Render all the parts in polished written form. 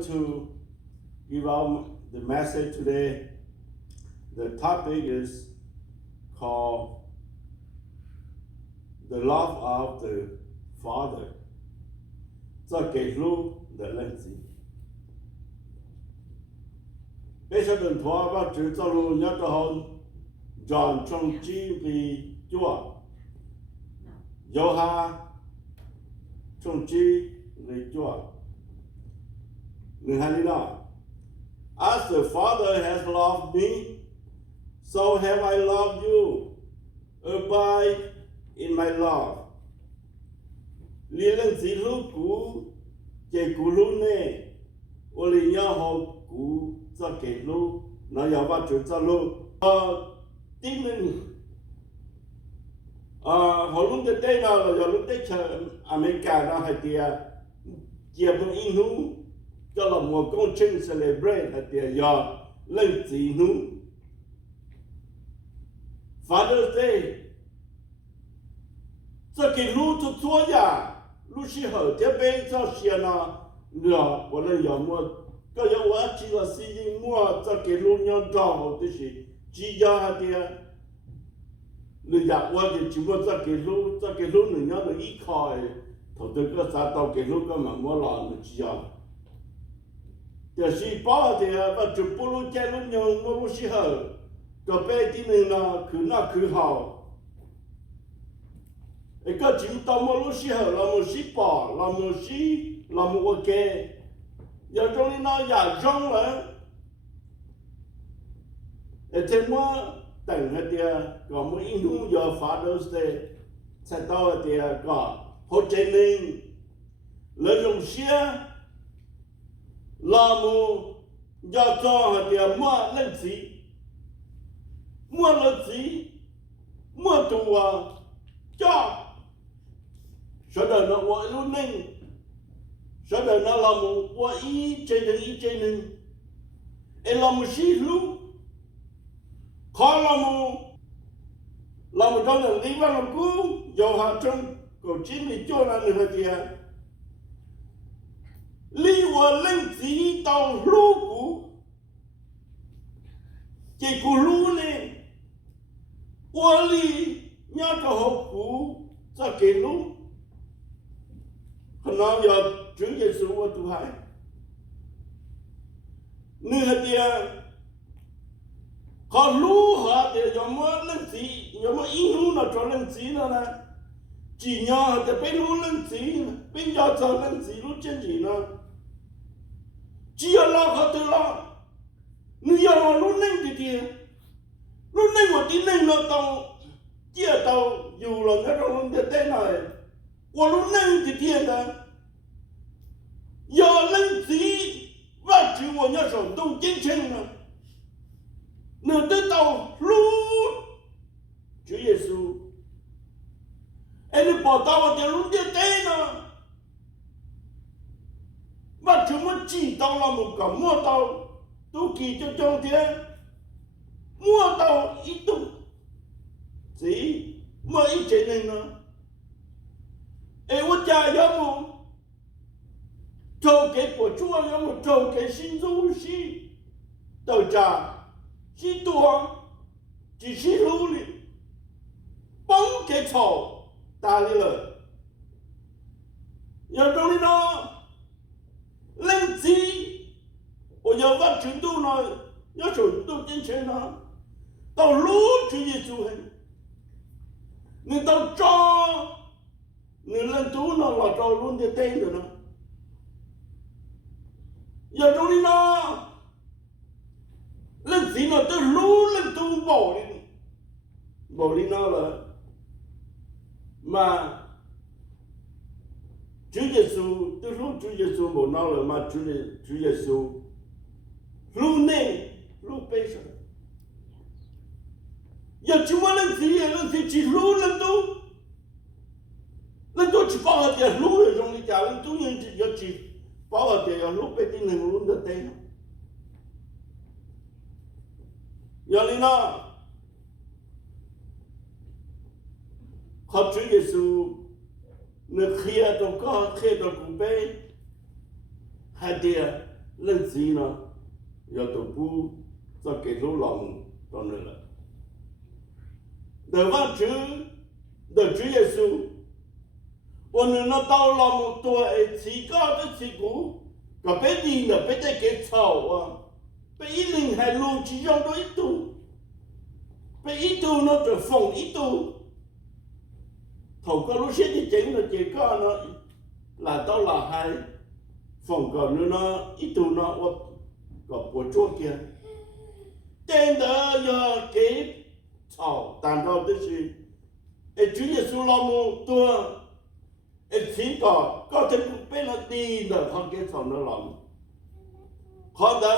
going to give out the message today. The topic is called the love of the Father. 这给路的认知。bây giờ đừng thoa và chữ cho luôn nhớ cho hơn John trong chi vì Chúa Yoha trong chi vì Chúa người hay nói as the Father has loved me so have I loved you abide in my love liên lên chỉ lúc cũ chỉ cũ lúc này我哋要好古这给路，那要把就这路，第二，好弄的对了，要弄的成美加那还的，结婚以后，叫了我公庆 celebrate 还的要认真弄，Father's Day，这给路就做呀，路是好这边这些呢。我们要么，个要我记得是因我这给路娘找的是只要的，你要我就只我这给路人家的依靠的，头这个啥到给路个嘛我老你只要，就是包的，把就不如这路娘我不适合，个白的人呢，去那去好。一个就到么路适合，那么是包，那么是。那么我给，要种的那也种了，而且我等下的，我们印度要发的是，才到的个好真人，那种些，那么要做下的莫认字，莫认字，莫读啊，叫，说的那我都能。说的那老母，我一真人，哎老母是路，看老母当然离完了故，有下种个经历做那那个的，离我认知到路故，这个路呢，我离伢个好故，这个路，可能要。主耶稣我都还，你那点，好如何的要么认知，要么印度那做认知了呢？几年的被路认知，被要做认知路真知呢？只要老好的了，你要我路认的点，路认我的认了到，接到有了那种的在那，我路认的点呢？要认知，我就我要手动进城了，能得到路，主耶稣，哎，你报道我的路的对呢，我怎么知道了么个摸到都记着中间，摸到一度，这摸一件人呢，哎，我家要么。做给不做，要么做给新东西，到家是多，只是努力，帮给草打理了，要种的呢，认知，我要把程度呢，要程度进去呢，到路就也做很，你到家，你认度呢，我到路的对的呢。要种的呢，人人都路人都冇的那了，嘛，主耶稣都路主耶稣冇那了嘛，主耶稣路内路背上，要怎么人去路人都去把那点路的种的家人都要去。把我的要路被定能路的对了，要你呢，好主耶稣，你黑到古杯，还的认知呢，要都不在给路lòng当然了。的话主的主耶稣，我们那到lòng多诶，起高的起股，个别人呢别再给吵啊，别一零还路其中都一度，别一度呢就放一度，头个路线的整个结果呢，来到了还放个路呢一度呢我个不做嘅，真的要给吵，但到的是，诶主耶稣老母多。起個嗰隻俾我癲啦，看幾場都諗，看到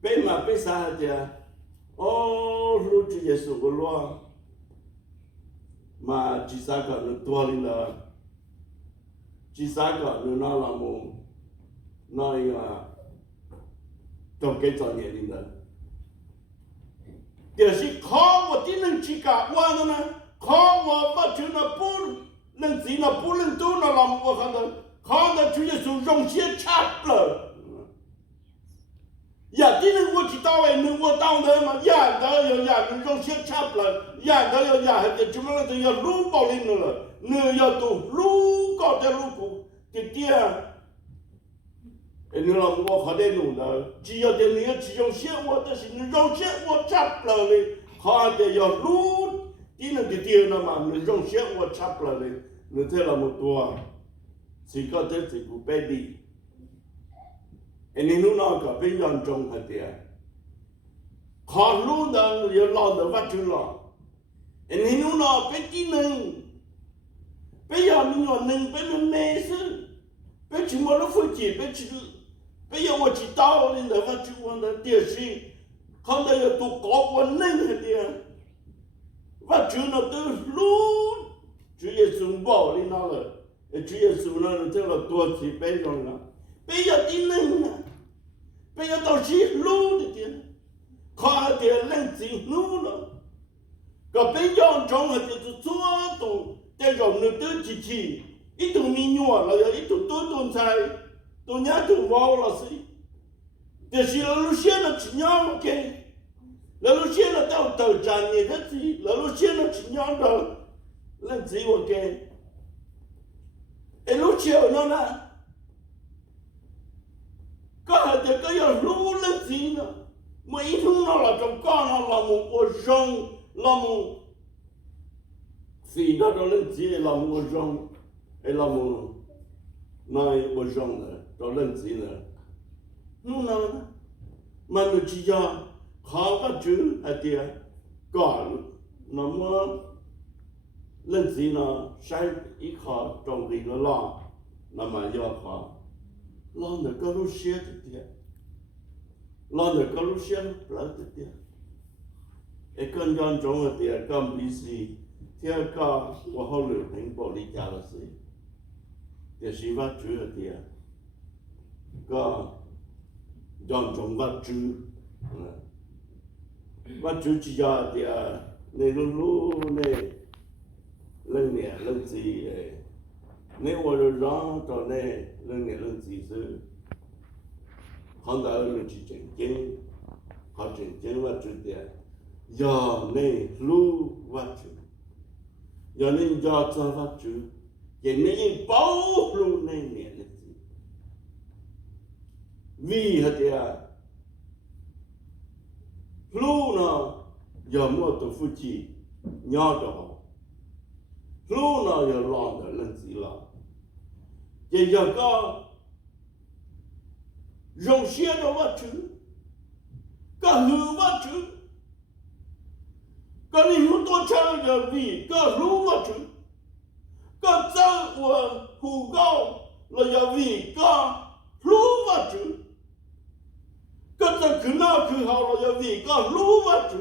俾嘛俾啥嘅，哦，路主耶穌個路，嘛至少個你多啲啦，至少個你那老母，那個都幾多年嚟啦，就是靠我啲能去搞完了呢。看我把主那不能自那不能都那让我看到主耶稣用些差了，呀，今天我去到位，你我当的嘛，呀，都要呀，你用些差了，呀，都要呀，这怎么了？都要路包领了，你要都路搞的路苦，这点，你让我看得弄的，只要的你要只用些我，但是你用些我差了的，看的要路。今天的爹呢嘛，你用些我差不了的，你这那么多，只个这只不白的，你弄那个被严重的点，看路呢要老的发出了，你弄那被技能，被要你要能被你没事，被什么都不接，被要我知道你的发出我的电视，看到要多高我能的点。我主那都路，主耶稣保你那了，主耶稣那这了多次背上了，背要的能啊，背要到是路的点，看点能进路了，个背要中了就是做动，在让你都进去，一头米nhỏ了，要一头多顿菜，都伢都忘了是，就是路线了只鸟给。lalu siapa tahu jalan ni tadi, lalu siapa cinyang dah, lanci okey. Lalu siapa nana, kau ada kaya lu lanci na, mai itu nala jom kau nala mu ojong, lamu, si dah lanci lamu ojong, lamu, nai ojong na, dah lanci na, nu nana, manusia. 考个主还得搞，那么认识呢，谁一考中对了啦，那么要考，让那个路写的点，让那个路写不了的点，一个人中的点，刚比是，第二个我后来听保利家的事，就是我主的点，个让中我主，我主只要的，你路呢，人年人子诶，你我就让到呢，人年人子是，看到你去正经，好正经我主的，要你路我主，要你要做我主，也你保护你年人子，为何的？路呢，要么都夫妻，娘的好；路呢，要让的人子了。也要个用些的我主，个路我主，个你们多唱的为个路我主，个走我胡高了要为个路我主。个这去哪去好了要为个路我主，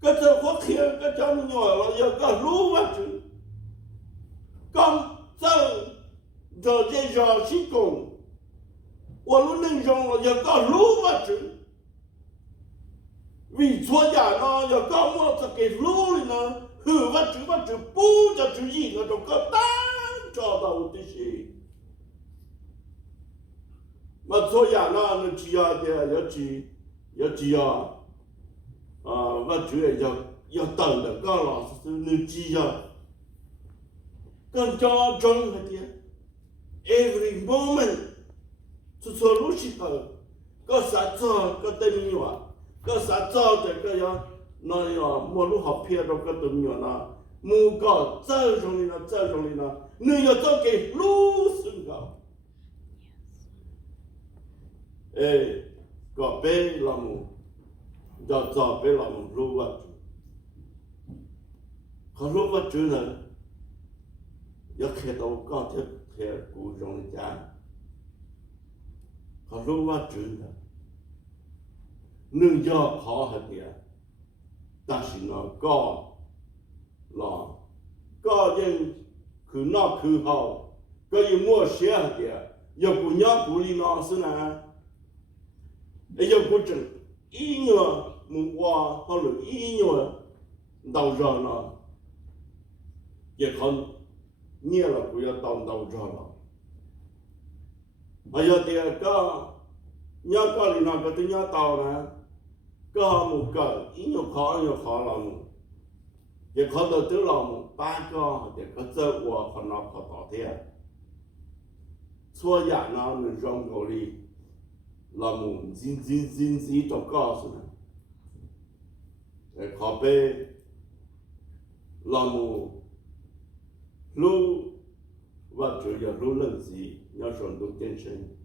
个这我看个叫你鸟了要个路我主，刚走这这上西工，我路能上了要个路我主，为错家呢要个我这个路里呢，我主不着主意那种个单找到的是。mà thôi ya nó chỉ ya thì ya chỉ ya và chủ yếu ya tận được cái là nó chỉ ya cái cho trong cái every moment to solution có sao cho có tên nhiều có sao cho thì cái ya nó ya mua lúc học phía đó có tên nhiều na mua có chơi trong đi na nếu ya cho cái lúc sinh cao có bé làm cho bé làm lúc vật còn lúc vật chủ này ya khi đâu có thể theo cụ trong nhà còn lúc vật chủ này nhưng do khó hơn thì ta chỉ nó có những cứ nó cứ hậu có những mua xe thì giờ cụ nhớ cụ đi nó xí nào giờ cụ chừng ý nhựa muốn qua họ được ý nhựa đầu giờ nó giờ còn nhiều là cụ giờ đầu giờ nó bây giờ thì có nhớ có đi nó có tiếng nhớ tàu nè có một cái ý nhựa khó làm giờ khó đầu tư làm ba có để có chơi qua còn nó có tỏ thế xua giả nó mình rong cầu đi là một zin trong có rồi để khó bê là một lưu và chủ yếu lưu lần gì nhớ chuẩn đúng tiến trình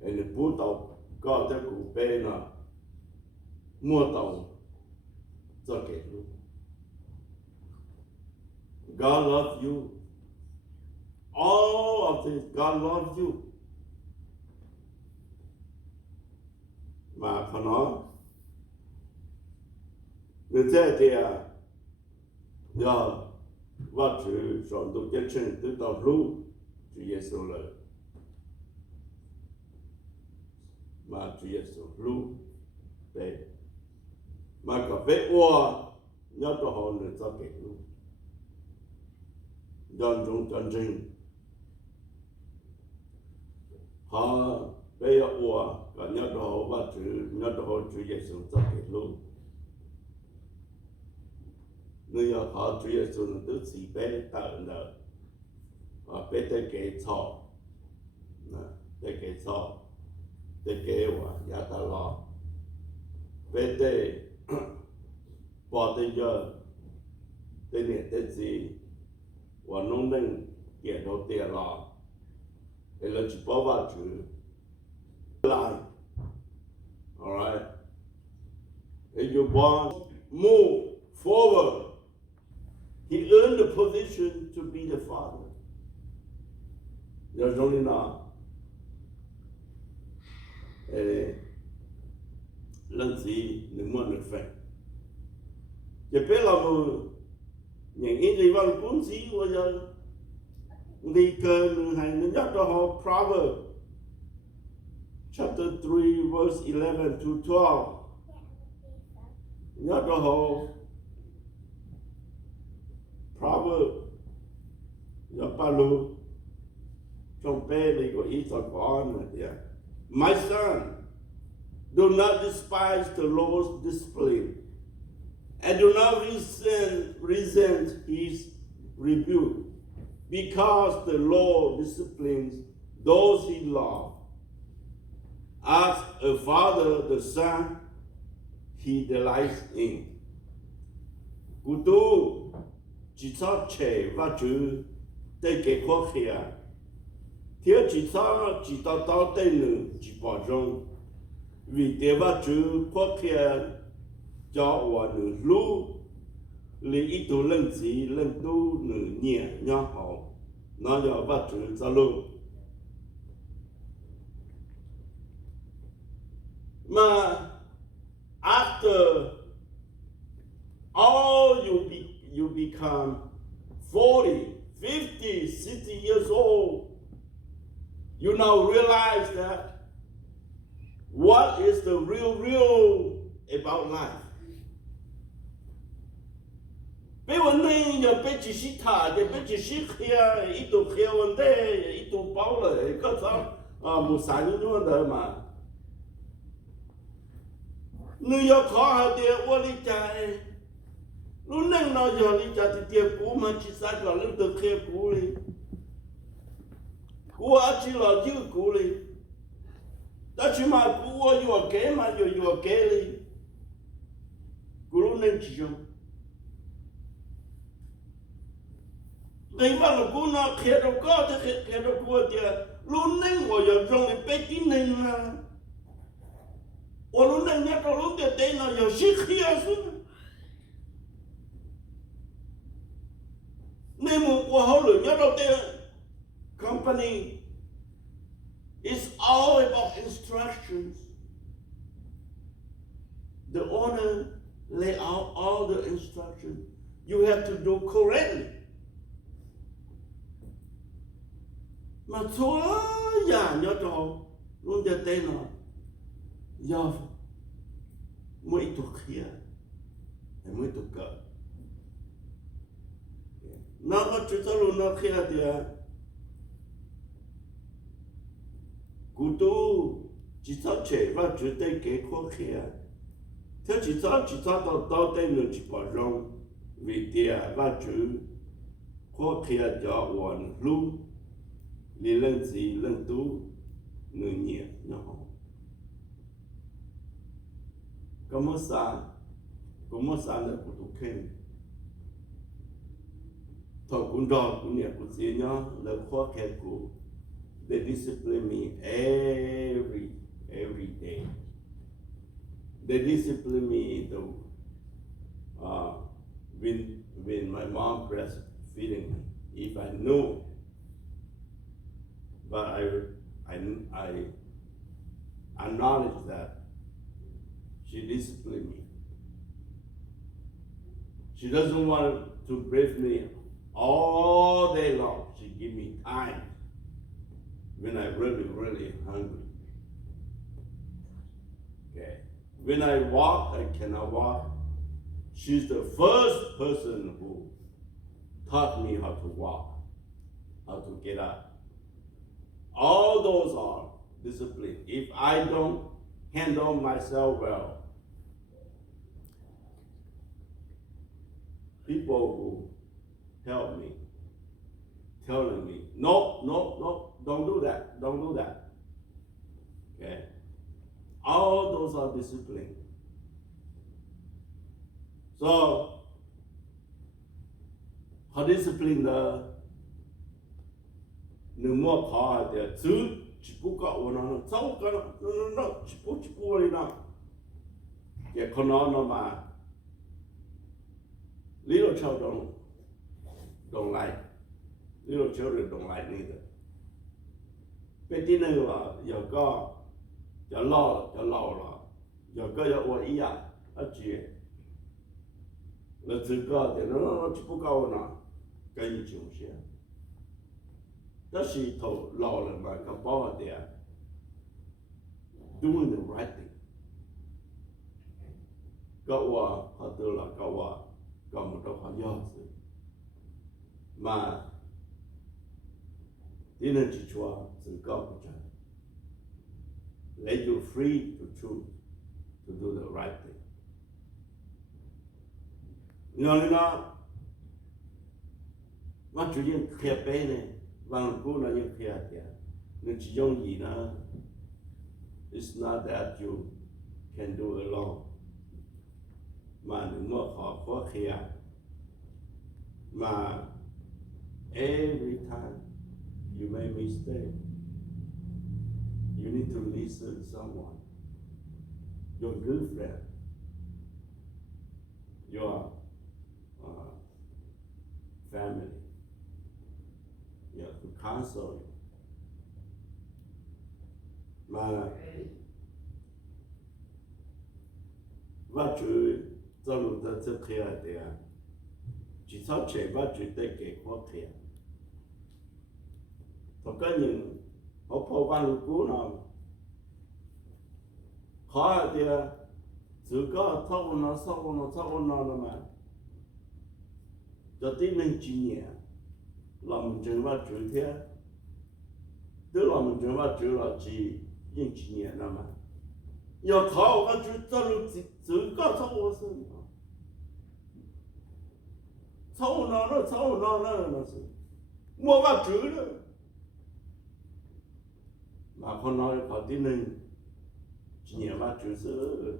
để bút tàu có thể cụ bê nó mua tàu cho kể luôn God loves you all of this God loves you mà phải nói như thế thì giờ và chữ chọn được tiến trình từ đầu lưu chữ Giêsu lời mà chữ Giêsu lưu để mà có vẻ qua nhớ cho họ được cho kể luôn dân chúng chân chính họ bây giờ qua cả nhớ cho họ và nhớ cho họ chữ Giêsu cho kể luôn nếu họ chữ Giêsu nó tự chỉ bé tận đời và bé tới kể cho tới kể cho tới kể và giá ta lo bé tới bỏ tới giờ tới niệm tới gì và nông dân tiền đầu tiền là để là chỉ bảo vào chữ lại, alright. If you want move forward, he earned the position to be the father. There's only now. Lần gì đừng muốn được phép. Chỉ biết là những gì văn cuốn gì bây giờ đi cơn hay nó nhắc cho họ Proverbs chapter 3 verse 11 to 12 nhắc cho họ Proverbs nhắc Palu trong bé này có ý cho con này. My son, do not despise the Lord's discipline, and do not resent his rebuke, because the Lord disciplines those he loves. As a father, the son he delights in. Cụ tu chỉ cho trẻ và chữ để cái khó khăn. Thiếu chỉ tao tên nữ chỉ bỏ rong. Vì thế và chữ khó khăn cho và nữ lưu lý ý tố lần gì lần tu nữ nhẹ nhỏ hậu nó cho và chữ cho lưu mà after all you become 40, 50, 60 years old, you now realize that what is the real about life. Bây vấn đề giờ bây chỉ thả thì bây chỉ kia ít đồ kia vấn đề ít đồ bảo là có sao một sáng như nhau đó mà nếu có khó hay thì ô lý chạy lúc nâng nó giờ lý chạy thì tiệp cũ mà chỉ sai cả lúc từ kia cũ đi cũ á chỉ là giữ cũ đi ta chỉ mà cũ ở vừa kế mà vừa kế đi cũ lúc nâng chỉ dùng ngày mà lúc cũ nó kia đâu có thì kia đâu có thì lúc nâng ở giờ trong thì bé tí nâng mà ở lúc nâng nhá trong lúc tiền tên nó giờ xích kia xuống nên một cuộc hậu lửa nhá đầu tiên company is all about instructions. The owner lay out all the instructions. You have to do correctly. Mà thôi giả nhớ trò luôn tiền tên nó giờ mới thuộc kia mới thuộc cỡ nó có chút sao luôn nó kia thì cú tu chỉ sao chế và chỉ tay kế khó kia thế chỉ sao tao tay nữa chỉ bảo rong vì tiền và chữ khó kia cho hoàn luôn li lần gì lần tu nửa nhẹ nhỏ có một sáng là của tụ khen thôi cũng đo cũng nhẹ cũng gì nhá là khó khăn của they discipline me every day they discipline me though when my mom breastfeeding me if I know but I acknowledge that she disciplined me. She doesn't want to breathe me all day long. She give me time when I really hungry. Okay. When I walk, I cannot walk. She's the first person who taught me how to walk, how to get up. All those are discipline. If I don't handle myself well, people who help me, telling me, no, don't do that. Okay? All those are discipline. So, how discipline the more part there too, chỉ có one sau cái nó chỉ có đi nào, cái con nó mà little children don't like neither. Bây giờ này là giờ có giờ lo là giờ có giờ ổn ý à, chuyện là chỉ có thì nó chỉ có nào cái gì cũng sẽ. Đó là thầu lo là mà cái bảo thì doing the right thing. Cậu họ tự là cậu một trong họ do sự mà đi nên chỉ cho sự có của cha. Let you free to choose to do the right thing. Nó mà chủ yếu khép bé này và cô là những khép kia nên chỉ dùng gì nữa. It's not that you can do alone. Mà đừng có khó khăn mà every time you make mistake you need to listen to someone, your good friend, your family, to counsel you. Mà và chú cho lúc ta thực hiện thì chỉ sau chế và chú tới cái khó khăn. Thật cái những họ phô văn lúc cũ nào khó thì chỉ có thâu nó mà cho tí mình chỉ nhẹ làm mình chân và chú thế tức là mình chúng ta chủ là chỉ những chỉ nhẹ nào mà giờ thọ và chủ cho nó chỉ có thọ sự thọ nó sự mua vào chủ đó mà con nói có tin nên chỉ nhẹ vào chủ sự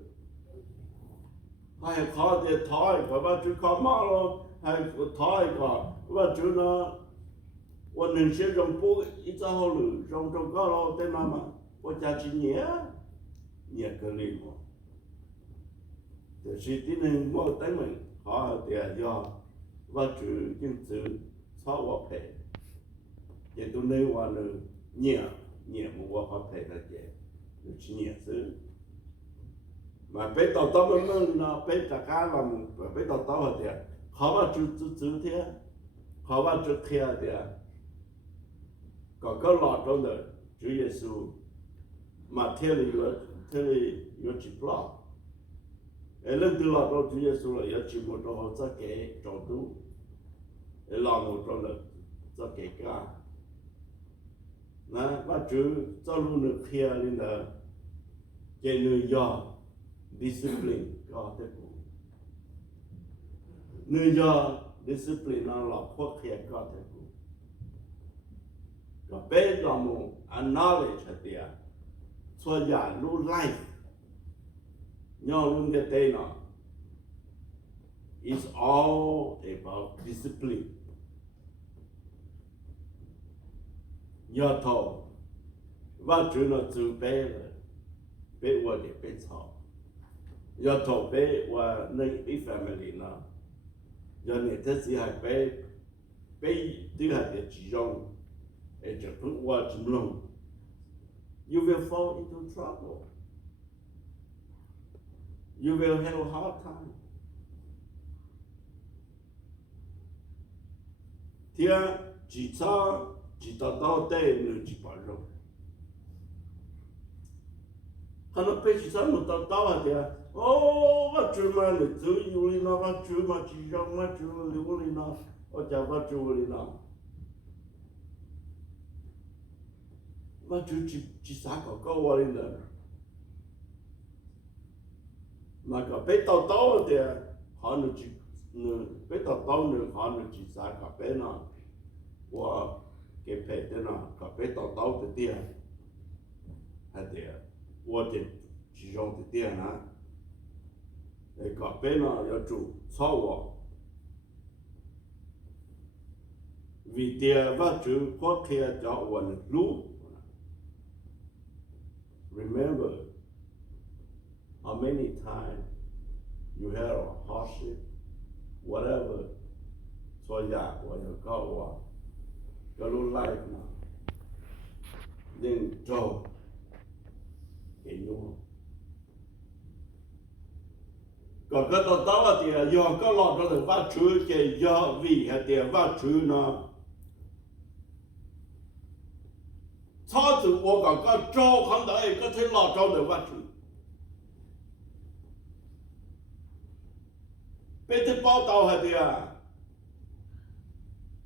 hay khó để thọ có vào chủ có máu rồi hay thọ có vào chủ nó 我能些用不一早好路，用着高了在那嘛，我家去年个里么，就是今年我等门好的要我住经走超我赔，也都能完了年么我好赔了的，就是年是，嘛被到门呢，被大家了，被到的，好吧走天，好吧走天的。 có cái lọ trong đời Chúa Giêsu mà theo lý chỉ lọ, lần từ lọ trong Chúa Giêsu là chỉ một trong họ cho cái trong tu, lọ một trong là cho cái cả, nè và Chúa cho luôn được kia lên là cái nơi do discipline có thể cũng, nơi do discipline nó là khoa kia có thể cũng. Có bé đó một knowledge hạt địa, cho giả lưu life, nhau luôn cái tên nó, it's all about discipline. Giờ thầu, và chủ nó chủ bé qua để bé thầu, giờ thầu bé qua nơi cái family nó, giờ này thế gì hay bé thứ hạt địa chỉ dùng. And you put words wrong, you will fall into trouble. You will have a hard time. Thì chỉ tao đây nữa chỉ bảo rồi. Hắn nó phải chỉ sao một tao hả thì và chú mà nữa chú yêu đi nó và chú mà chỉ trong mà chú yêu đi nó, ở nhà và chú đi nó. Mà chú chỉ sáng có câu vào lên rồi mà có bé tao thì họ nó chỉ bé tao nữa họ nó chỉ sáng có bé nó và cái bé thế nó có bé tao thì tiền hay thì và thì chỉ dùng thì tiền á để có bé nó要chủ操我vì tiền và chủ có kia cho我hlub. Remember how many times you had a hardship, whatever, so yeah, when you go life now, then Txog, in you. Còn cái tao thì do có lọt ra được phát chữ cái do vì hay tiền phát chữ nó. 操子我讲个招看到一个才老招的话主，被他报道下的啊，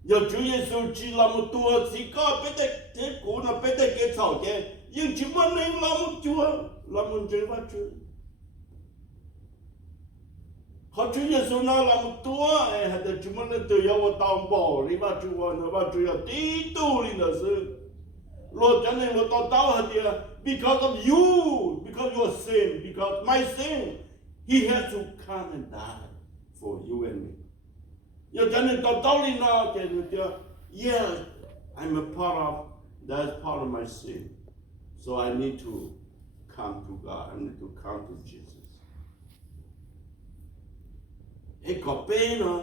要主耶稣知那么多，自个被他这股呢被他给吵的，因什么能那么多，那么这话主，好主耶稣那么多，哎，还得什么能都要我当宝，你话主啊，那话主要低度的那是。 Lord, because of you, because your sin, because my sin, He has to come and die for you and me. Yes, I'm a part of, that's part of my sin. So I need to come to God, I need to come to Jesus. Hey, có bé nó,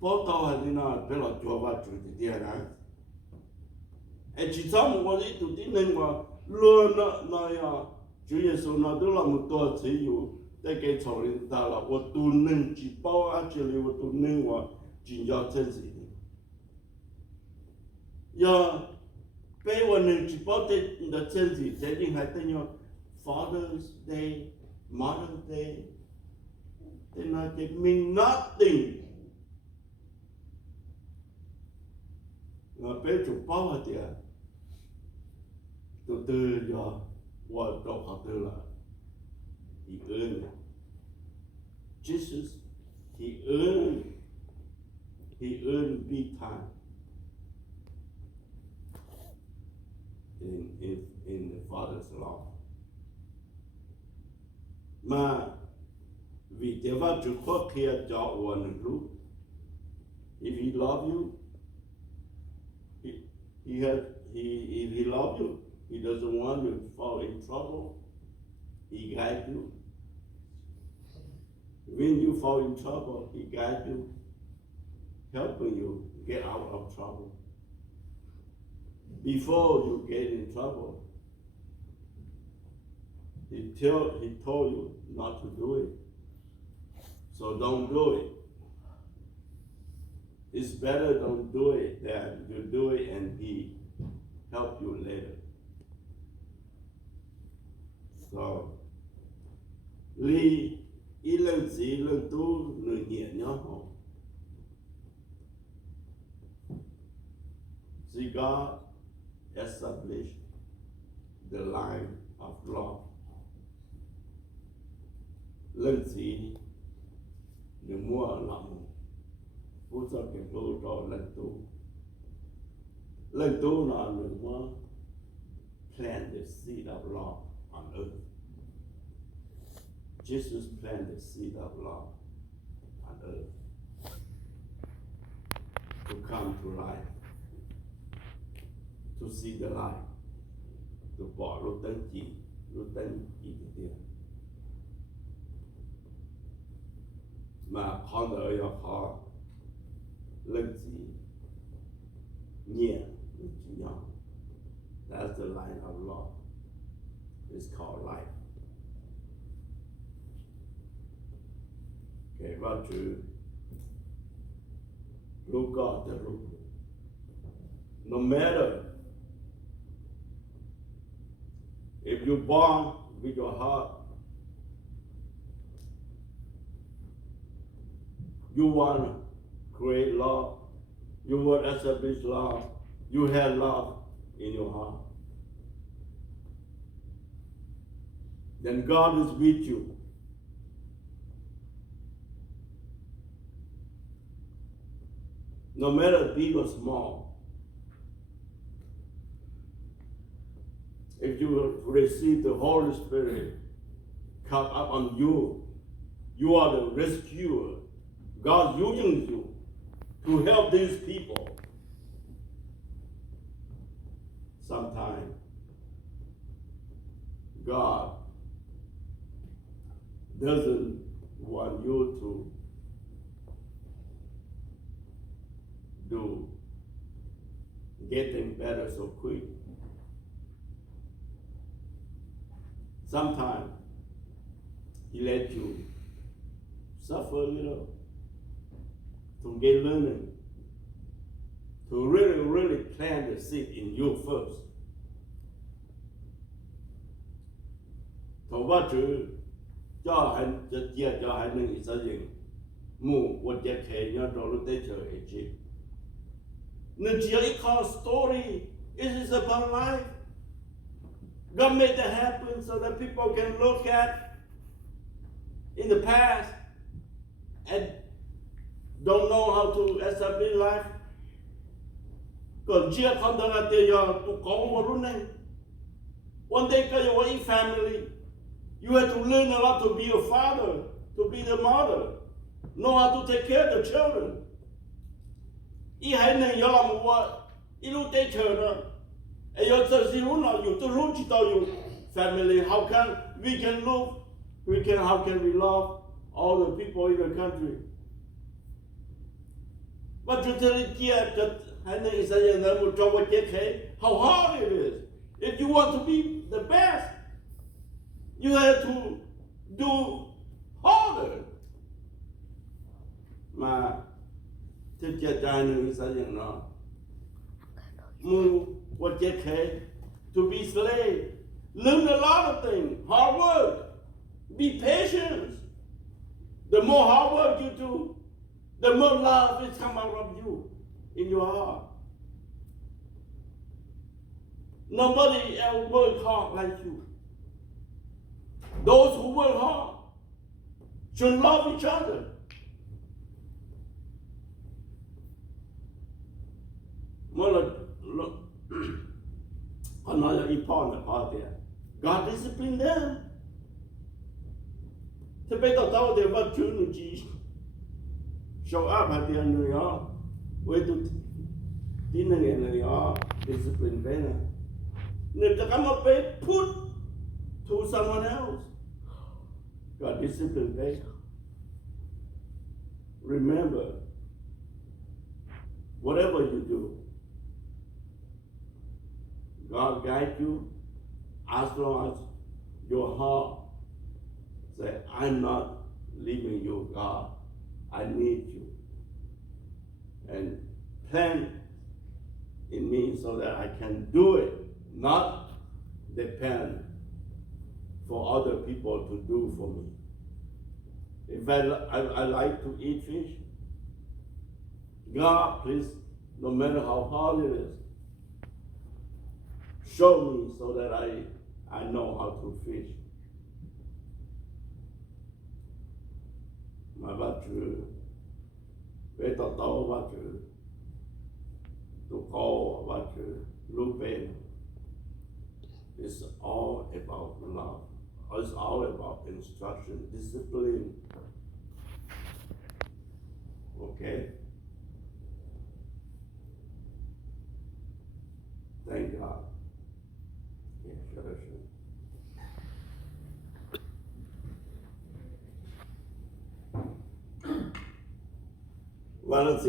bố tao hay đi nào, bé là chúa và chủ thì đi nào. Chỉ sau một cái tụi tin nên mà luôn nói Chúa Giêsu nói đó là một tổ chỉ dụ để cái chỗ linh ta là tôi tu nên chỉ bảo chỉ là tôi tu nên và chỉ do chân gì giờ bây giờ nên chỉ bảo để là chân gì để những hai tên nhau Father's Day, Mother's Day thì nó chỉ mean nothing mà bây giờ bảo hả tư do what đâu họ tư là he earned it. Jesus, he earned big time in the Father's love. Mà vì thế và Chúa có kia cho one group. If he love you, if he love you, he doesn't want you to fall in trouble. He guide you. When you fall in trouble, he guide you, helping you get out of trouble. Before you get in trouble, he told you not to do it. So don't do it. It's better don't do it than you do it and he help you later. So, ý lần gì lần tu người nhẹ nhõm không? See, God established the line of love. Lần gì người mua lòng Phú cho cái tu cho lần tu. Lần tu là người mua plant the seed of love on earth. Jesus planted the seed of love on earth to come to life, to see the light, to bỏ lúc tấn chỉ thực hiện. Mà con đời họ lần gì nhẹ lần gì nhỏ. That's the line of love. It's called life. Okay, và chữ lúc có the lúc. No matter if you're born with your heart, you want to create love, you want to establish love, you have love in your heart, then God is with you. No matter big or small, if you receive the Holy Spirit come up on you, you are the rescuer. God's using you to help these people. Sometimes God doesn't want you to do getting better so quick. Sometimes he let you suffer a little to get learning, to really plant the seed in you first. Thầu ba chữ cho hành chia cho hành năng ý sử dụng mù vật chất hệ nhớ cho lúc tế chờ hệ chi. Nên chỉ ý call story, it is about life. God made that happen so that people can look at in the past and don't know how to establish life. Còn chia con là tiền tụ có một lúc này. One day because you want family, you have to learn a lot to be a father, to be the mother, know how to take care of the children. Ý hãy nên nhớ là một vợ, ý lúc tế chờ đó. And you have to know you to root it you family. How can we love? How can we love all the people in the country? But you tell it here that I know it's how hard it is. If you want to be the best, you have to do harder. Mà thực chất trái nữa sẽ nhận nó. What get paid to be slave. Learn a lot of things. Hard work. Be patient. The more hard work you do, the more love will come out of you in your heart. Nobody else work hard like you. Those who work hard should love each other. Another important part there. God disciplined them. ถ้าไปต่อเดี๋ยวว่าชื่อหนูจี show up at the end of the year. Wait to dinner in the year. Discipline better. เนี่ยจะกำมาไป put to someone else. God discipline better. Remember, whatever you do, God guide you as long as your heart say, I'm not leaving you, God. I need you. And plant in me so that I can do it, not depend for other people to do for me. If I like to eat fish, God, please, no matter how hard it is, show me so that I know how to fish. Mà bắt chữ về tàu bắt chữ tụ câu bắt chữ hlub. It's all about love. It's all about instruction, discipline. Okay? Thank God. Yeah, sure. One of the